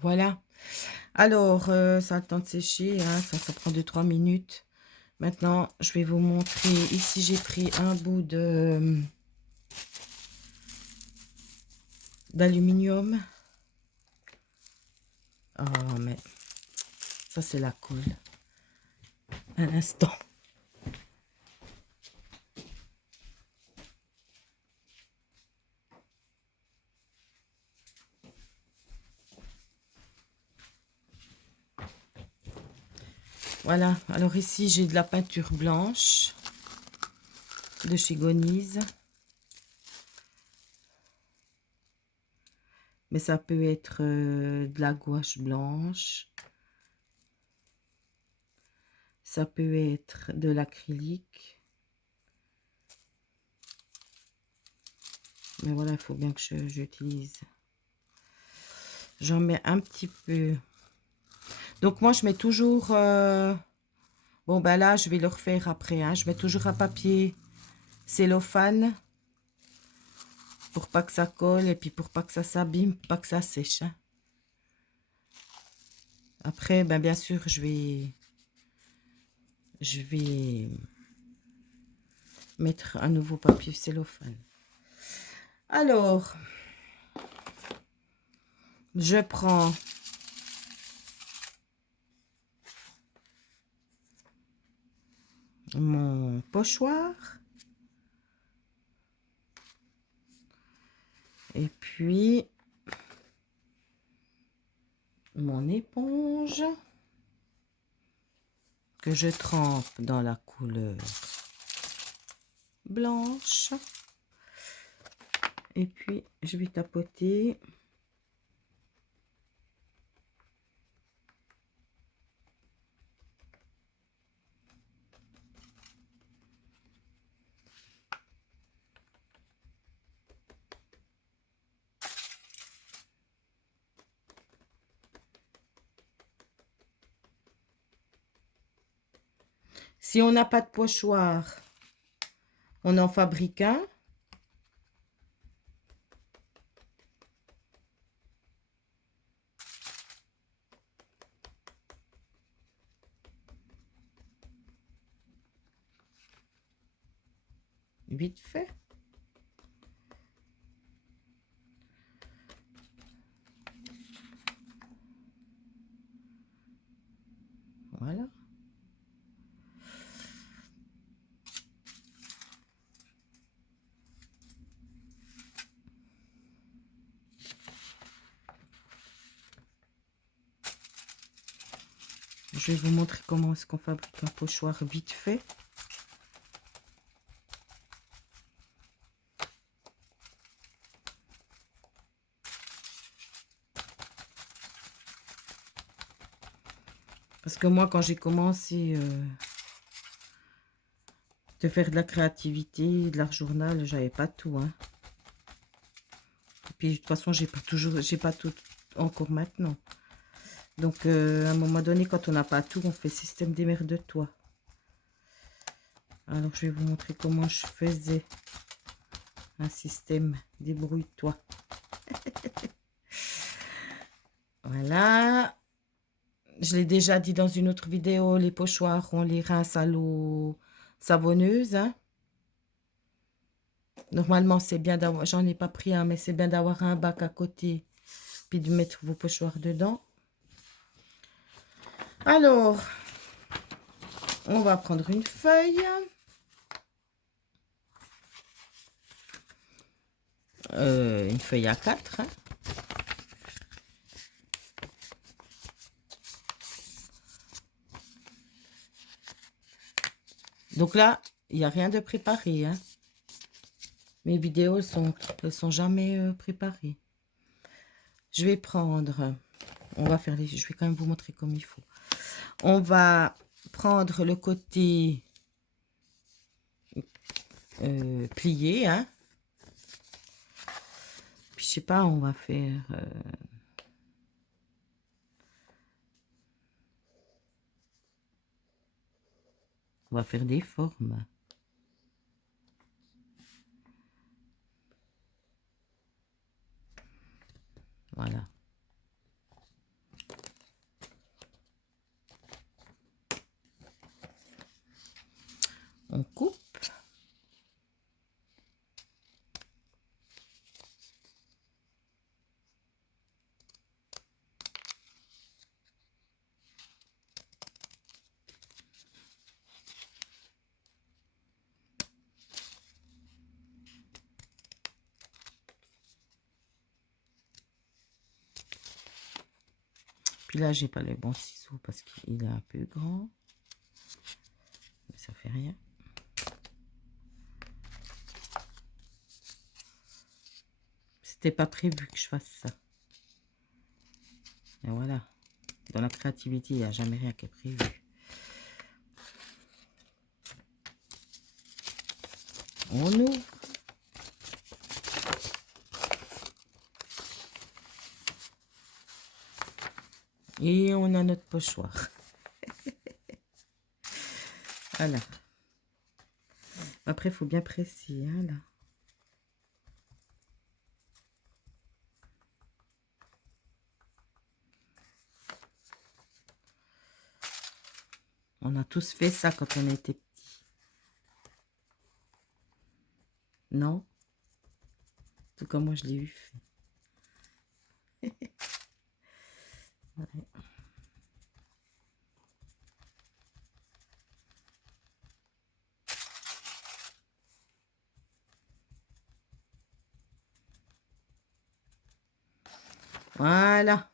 Voilà. Alors, ça a le temps de sécher, hein, ça prend 2-3 minutes. Maintenant, je vais vous montrer. Ici, j'ai pris un bout de d'aluminium. Oh, mais ça, c'est la colle. Un instant. Voilà. Alors ici, j'ai de la peinture blanche de chez Gonize. Mais ça peut être de la gouache blanche. Ça peut être de l'acrylique. Mais voilà, il faut bien que j'utilise. J'en mets un petit peu. Donc moi, je mets toujours... Bon, ben là, je vais le refaire après. Hein. Je mets toujours un papier cellophane pour pas que ça colle et puis pour pas que ça s'abîme, pas que ça sèche. Hein. Après, ben bien sûr, je vais mettre un nouveau papier cellophane. Alors, je prends mon pochoir et puis mon éponge que je trempe dans la couleur blanche et puis je vais tapoter. Si on n'a pas de pochoir, on en fabrique un. Vite fait. Voilà. Je vais vous montrer comment est-ce qu'on fabrique un pochoir vite fait. Parce que moi, quand j'ai commencé de faire de la créativité, de l'art journal, j'avais pas tout. Hein. Et puis, de toute façon, j'ai pas tout encore maintenant. Donc, à un moment donné, quand on n'a pas tout, on fait système démerde-toi. Alors, je vais vous montrer comment je faisais un système débrouille-toi. Voilà. Je l'ai déjà dit dans une autre vidéo, les pochoirs, on les rince à l'eau savonneuse. Hein. Normalement, c'est bien d'avoir, j'en ai pas pris un, mais c'est bien d'avoir un bac à côté, puis de mettre vos pochoirs dedans. Alors, on va prendre une feuille. Une feuille A4. Hein. Donc là, il n'y a rien de préparé. Hein. Mes vidéos, elles sont jamais préparées. Je vais prendre, je vais quand même vous montrer comme il faut. On va prendre le côté plié. Hein. Puis je sais pas, on va faire... on va faire des formes. Voilà. Puis là, j'ai pas les bons ciseaux parce qu'il est un peu grand. Mais ça fait rien. C'était pas prévu que je fasse ça. Et voilà. Dans la créativité, il n'y a jamais rien qui est prévu. On ouvre. Et on a notre pochoir. Voilà. Après, il faut bien presser, hein, là. On a tous fait ça quand on était petits. Non? En tout cas, moi, je l'ai eu fait. Ouais. Voilà.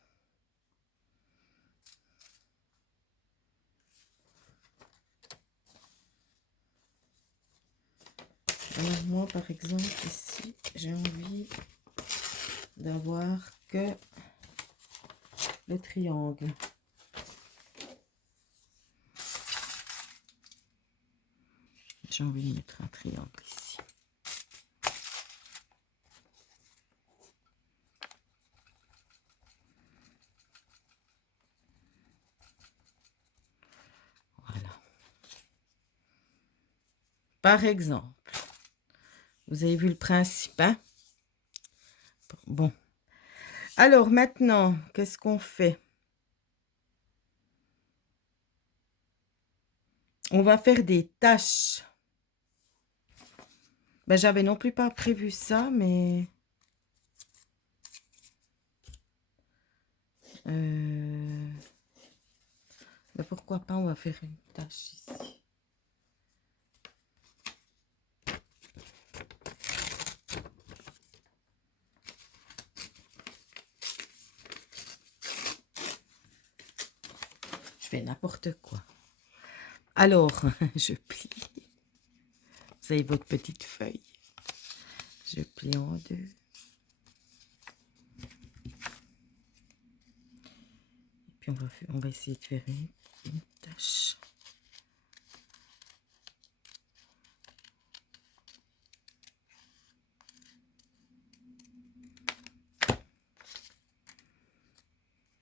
Alors moi, par exemple, ici, j'ai envie d'avoir que le triangle. J'ai envie de mettre un triangle ici. Voilà. Par exemple, vous avez vu le principe, hein? Bon. Alors maintenant, qu'est-ce qu'on fait? On va faire des taches. Ben, j'avais non plus pas prévu ça, mais... ben, pourquoi pas, on va faire une tache ici. Je fais n'importe quoi. Alors, je plie. Vous avez votre petite feuille. Je plie en deux. Et puis on va essayer de faire une tache.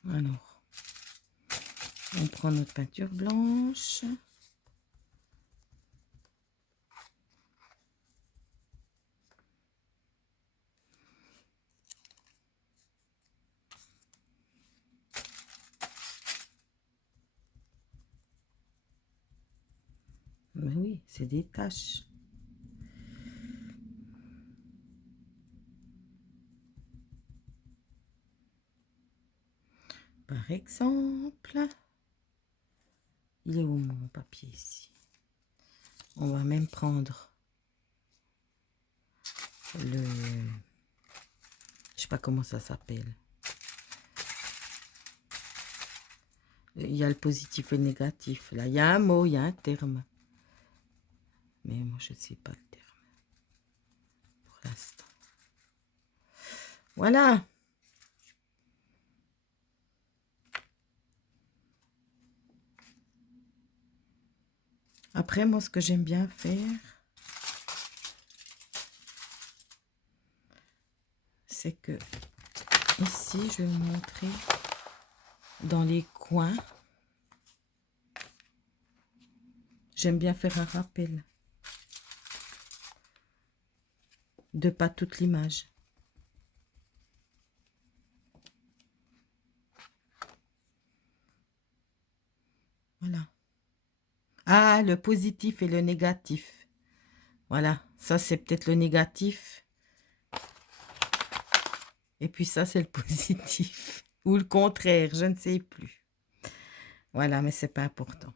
Alors, on prend notre peinture blanche. Mais oui, c'est des taches. Par exemple, il est où mon papier ici? On va même prendre le... Je sais pas comment ça s'appelle. Il y a le positif et le négatif. Là, il y a un mot, il y a un terme. Mais moi, je ne sais pas le terme. Pour l'instant. Voilà. Après, moi, ce que j'aime bien faire, c'est que ici, je vais vous montrer dans les coins. J'aime bien faire un rappel de pas toute l'image. Voilà. Ah, le positif et le négatif. Voilà, ça c'est peut-être le négatif. Et puis ça c'est le positif. Ou le contraire, je ne sais plus. Voilà, mais c'est pas important.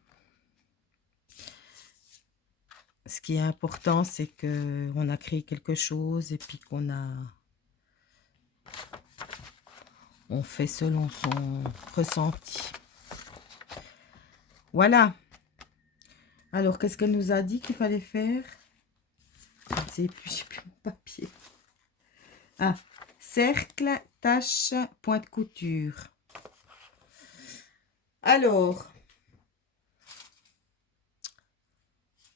Ce qui est important, c'est que on a créé quelque chose et puis qu'on a... On fait selon son ressenti. Voilà. Alors, qu'est-ce qu'elle nous a dit qu'il fallait faire? Je ne sais plus, j'ai plus mon papier. Ah, cercle, tache, point de couture. Alors,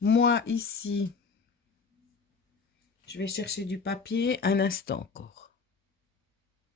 moi ici, je vais chercher du papier un instant encore.